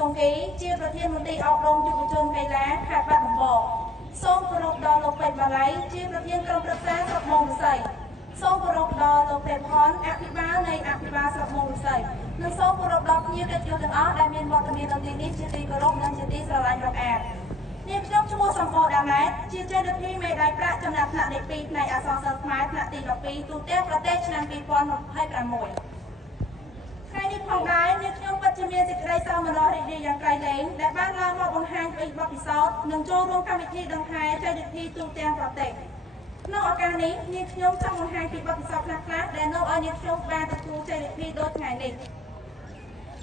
សង្គីជាប្រធានមន្ត្រីអប់រំយុវជនកីឡាខេត្តបាត់ដំបងសូមគោរពដល់លោកពេជ្របាឡៃជាប្រធានក្រុមប្រឹក្សាស្រុកមងវិស័យសូមគោរពដល់លោកទេពផនអភិបាលនៃអភិបាលស្រុកមងវិស័យនិងសូមគោរពដល់ភ្ញៀវកិត្តិយសទាំងអស់ដែលមានវត្តមាននៅទីនេះជាទីគោរពនិងជាទីស្រឡាញ់របស់អាតនាងខ្ញុំឈ្មោះសំផដាណែតជាចេតិធីមេដាយប្រាក់ចំណាត់ថ្នាក់ទី2ផ្នែកអក្សរសិល្ប៍ខ្មែរថ្នាក់ទី12ទូទាំងប្រទេសឆ្នាំ2026ថ្ងៃនេះផងដែរនាងខ្ញុំពិតជាមានសេចក្តីសោមនស្សរីករាយយ៉ាងក្រៃលែងដែលបានឡើងមកបង្ហាញពីបទពិសោធន៍និងចូលរួមកម្មវិធីដង្ហែចេតិធីទូទាំងប្រទេសក្នុងឱកាសនេះនាងខ្ញុំចង់បង្ហាញពីបទពិសោធន៍ខ្លះៗដែលនាំឲ្យនាងខ្ញុំបានទទួលចេតិធីដូចថ្ងៃនេះ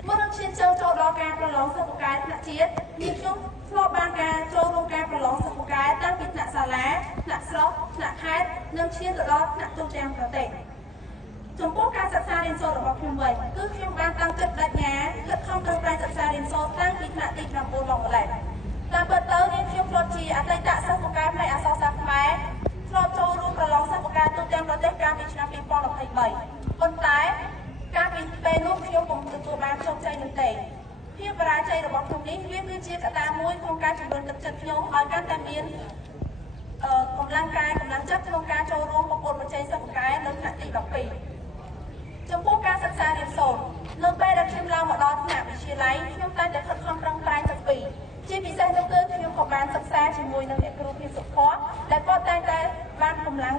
មុននឹងឈានចូលដល់ការប្រឡងសិស្សពូកែថ្នាក់ជាតិនាងខ្ញុំធ្លាប់បានការចូលរួមការប្រឡងសិស្សពូកែតាំងពីថ្នាក់សាលាថ្នាក់ស្រុកថ្នាក់ខេត្តនិងឈានទៅដល់ថ្នាក់ទូទាំងប្រទេសចំពោះការសិក្សារៀនសូត្ររបស់ខ្ញុំវិញគឺខ្ញុំបានតាំងចិត្តបដិញ្ញាខិតខំប្រឹងប្រែងសិក្សារៀនសូត្រតាំងពីថ្នាក់ទី9មកម្ល៉េះតាមពិតទៅនាងខ្ញុំធ្លាប់ជាអតីតសិស្សពូកែផ្នែកអក្សរសាស្ត្រខ្មែរធ្លាប់ចូលរួមប្រឡងសិស្សពូកែទូទាំងប្រទេសកាលពីឆ្នាំ2023ប៉ុន្តែកាលពីពេលនោះខ្ញុំពុំទទួលបានជោគជ័យនោះទេភាពបរាជ័យរបស់ខ្ញុំនេះវាគឺជាកត្តាមួយក្នុងការជំរុញទឹកចិត្តខ្ញុំឲ្យកាន់តែមានកម្លាំងកាយកម្លាំងចិត្តក្នុងការចូលរួមប្រកួតប្រជែងសិស្សពូកែនៅថ្នាក់ទី12ចំពោះការសិក្សារៀនសូត្រនៅពេលដែលខ្ញុំឡើងមកដល់ថ្នាក់វិទ្យាល័យខ្ញុំតែងតែខិតខំប្រឹងប្រែងទាំងពីរជាពិសេសនោះគឺខ្ញុំក៏បានសិក្សាជាមួយនឹងអ្នកគ្រូភាពសុខភាពដែលគាត់តែងតែបានកម្លាំង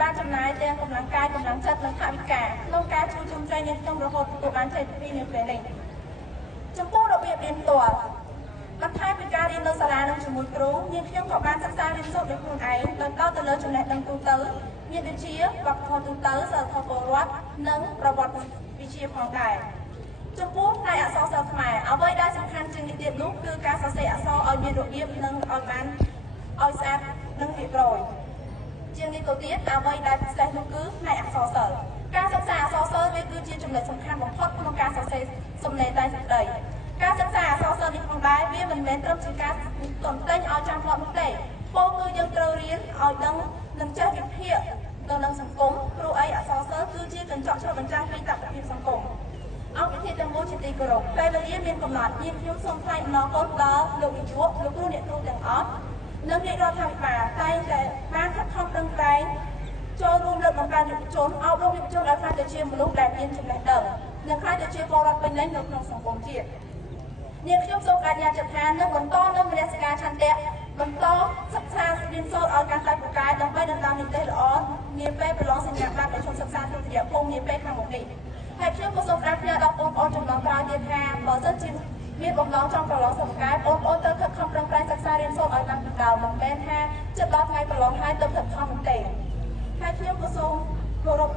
បានចំណាយទាំងកម្លាំងកាយកម្លាំងចិត្តនិងថវិកាក្នុងការជួយជំរុញនាងខ្ញុំរហូតទទួលបានជ័យជំនះនៅពេលនេះចំពោះរបៀបរៀនផ្ទាល់បន្ថែមពីការរៀននៅសាលានិងជាមួយគ្រូនាងខ្ញុំក៏បានសិក្សារៀនសូត្រដោយខ្លួនឯងដោយផ្ដោតទៅលើចំណេះដឹងទូទៅមានដូចជាវប្បធម៌ទូទៅសិលធម៌ពលរដ្ឋនិងប្រវត្តិវិទ្យាផងដែរចំពោះផ្នែកអក្សរសិល្ប៍ខ្មែរអ្វីដែលសំខាន់ជាងនេះទៀតនោះគឺការសរសេរអក្សរឲ្យមានរបៀបនិងឲ្យបានឲ្យស្អាតនិងរៀបរយជាងនេះទៅទៀតអ្វីដែលពិសេសនោះគឺផ្នែកអក្សរសិល្ប៍ការសិក្សាអក្សរសិល្ប៍វាគឺជាចំណុចសំខាន់បំផុតក្នុងការសរសេរសំណេរតែសេចក្តីការសិក្សាអក្សរសិល្ប៍នេះផងដែរវាមិនមែនត្រឹមជាការទន្ទេញឲ្យចាំផ្លត់នោះទេពោលគឺយើងត្រូវរៀនឲ្យដឹងនិងចេះវិភាគទៅនឹងសង្គមព្រោះអីអក្សរសិល្ប៍គឺជាកញ្ចក់ឆ្លុះបញ្ចាំងពីតថភាពសង្គមអង្គវិធីទាំងមូលជាទីគោរពពេលវេលាមានកំណត់នាងខ្ញុំសូមថ្លែងអំណរគុណដល់លោកនាយកលោកគ្រូអ្នកគ្រូទាំងអស់និងរាជរដ្ឋាភិបាលតែងតែបានខិតខំប្រឹងប្រែងចូលរួមលើកបង្កើនយុវជនអប់រំយុវជនឲ្យក្លាយទៅជាមនុស្សដែលមានចំណេះដឹងនិងក្លាយទៅជាពលរដ្ឋពេញលេញនៅក្នុងសង្គមជាតិនាងខ្ញុំសូមបញ្ញាចិត្តថានឹងបន្តនៅមនសិការឆន្ទៈបន្តសិក្សារៀនសូត្រឲ្យកាន់តែពូកែដើម្បីដណ្ដើមនិទេសល្អនាពេលប្រឡងសញ្ញាបត្រឲ្យខ្ញុំសិក្សាទុតិយភូមិនាពេលខាងមុខនេះហើយខ្ញុំក៏សូមប្រាប់ដល់បងប្អូនចំណងក្រោយទៀតថាបើសិនជាមានបំណងចង់ប្រឡងសិស្សពូកែបងប្អូនត្រូវខិតខំប្រឹងប្រែងសិក្សារៀនសូត្រឲ្យបានពីដើមមិនមែនថាចិត្តដល់ថ្ងៃប្រឡងហើយទៅខិតខំទេហើយខ្ញុំក៏សូមគោរព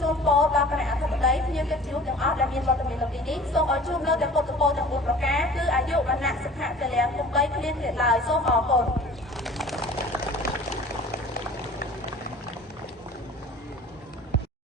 ជូនពរដល់គណៈអធិបតីភ្ញៀវកិត្តិយសទាំងអស់ដែលមានវត្តមាននៅទីនេះសូមឲ្យជួបនៅតែពុទ្ធពរទាំង4ប្រការគឺអាយុវណ្ណៈសុខៈពលៈកុំបីឃ្លានឃ្លាតឡើយសូមអរគុណ